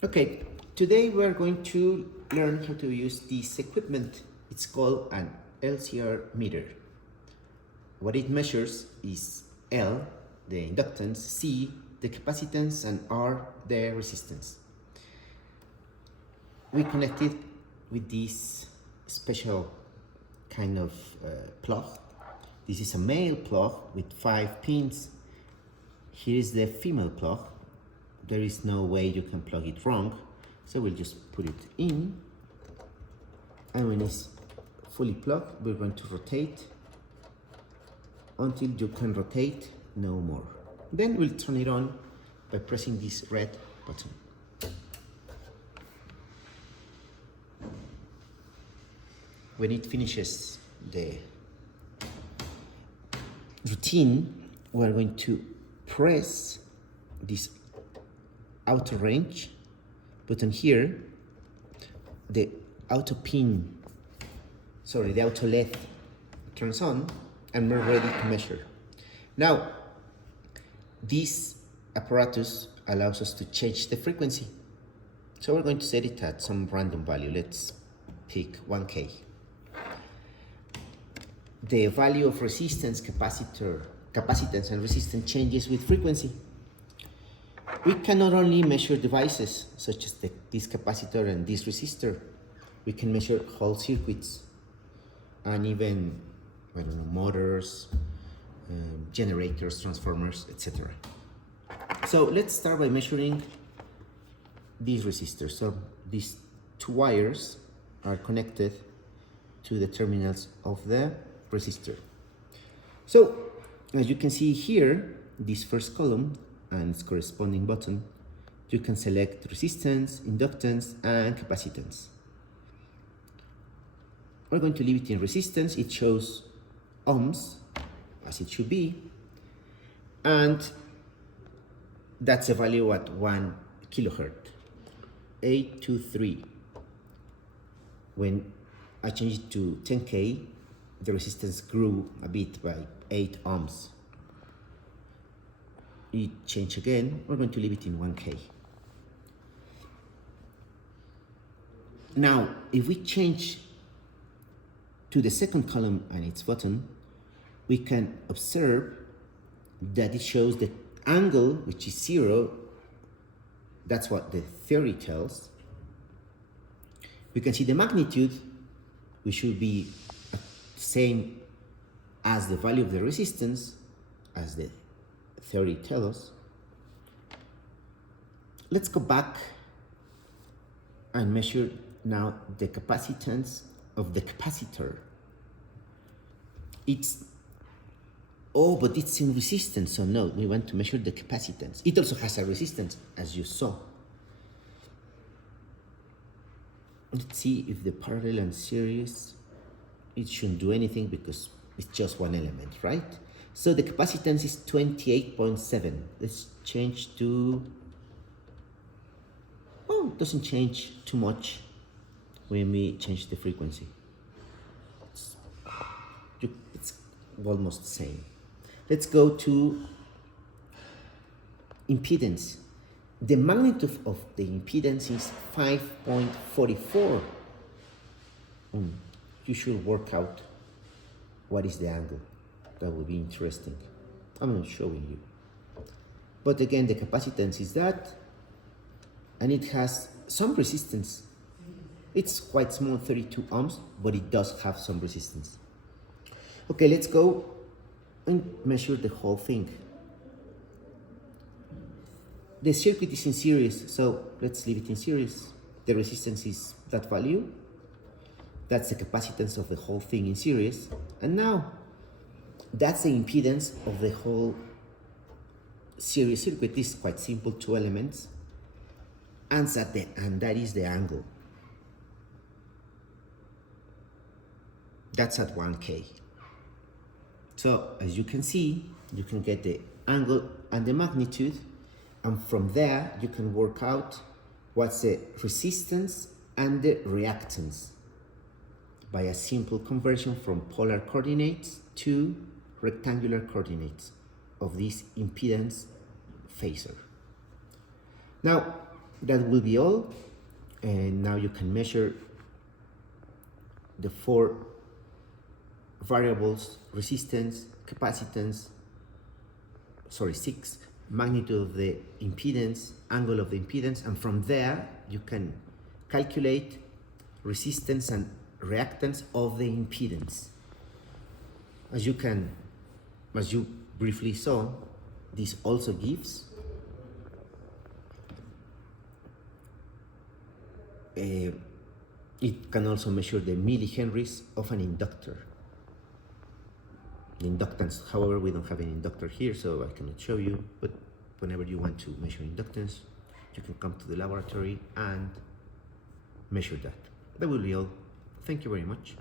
Okay, today we're going to learn how to use this equipment. It's called an LCR meter. What it measures is L, the inductance, C, the capacitance, and R, the resistance. We connect it with this special kind of plug. This is a male plug with 5 pins. Here is the female plug. There is no way you can plug it wrong, so we'll just put it in, and when it's fully plugged, we're going to rotate until you can rotate no more. Then we'll turn it on by pressing this red button. When it finishes the routine, we're going to press this auto range button here. The auto LED turns on, and we're ready to measure. Now, this apparatus allows us to change the frequency. So we're going to set it at some random value. Let's pick 1K. The value of resistance, capacitance and resistance changes with frequency. We can not only measure devices such as this capacitor and this resistor, we can measure whole circuits and even motors, generators, transformers, etc. So let's start by measuring these resistors. So these two wires are connected to the terminals of the resistor. So as you can see here, this first column and its corresponding button, you can select resistance, inductance, and capacitance. We're going to leave it in resistance. It shows ohms, as it should be, and that's a value at 1 kilohertz, 823. When I change it to 10K, the resistance grew a bit by 8 ohms. It changed again. We're going to leave it in 1K. Now, if we change to the second column and its button, we can observe that it shows the angle, which is 0. That's what the theory tells. We can see the magnitude, which should be the same as the value of the resistance, as the theory tells us. Let's go back and measure now the capacitance of the capacitor. But it's in resistance, so no, we want to measure the capacitance. It also has a resistance, as you saw. Let's see if the parallel and series, it shouldn't do anything because it's just one element, right? So the capacitance is 28.7. Let's change to, it doesn't change too much when we change the frequency. It's almost the same. Let's go to impedance. The magnitude of the impedance is 5.44. You should work out what is the angle. That would be interesting. I'm not showing you. But again, the capacitance is that, and it has some resistance. It's quite small, 32 ohms, but it does have some resistance. Okay, let's go and measure the whole thing. The circuit is in series, so let's leave it in series. The resistance is that value. That's the capacitance of the whole thing in series. And now, that's the impedance of the whole series circuit. This is quite simple, 2 elements. And that is the angle. That's at 1K. So as you can see, you can get the angle and the magnitude, and from there you can work out what's the resistance and the reactance by a simple conversion from polar coordinates to rectangular coordinates of this impedance phasor. Now, That will be all. And now you can measure the 4 variables: resistance, capacitance, 6, magnitude of the impedance, angle of the impedance, and from there you can calculate resistance and reactance of the impedance. As you briefly saw, this also gives it can also measure the millihenries of an inductor. The inductance, however, we don't have an inductor here, so I cannot show you, but whenever you want to measure inductance, you can come to the laboratory and measure that. That will be all. Thank you very much.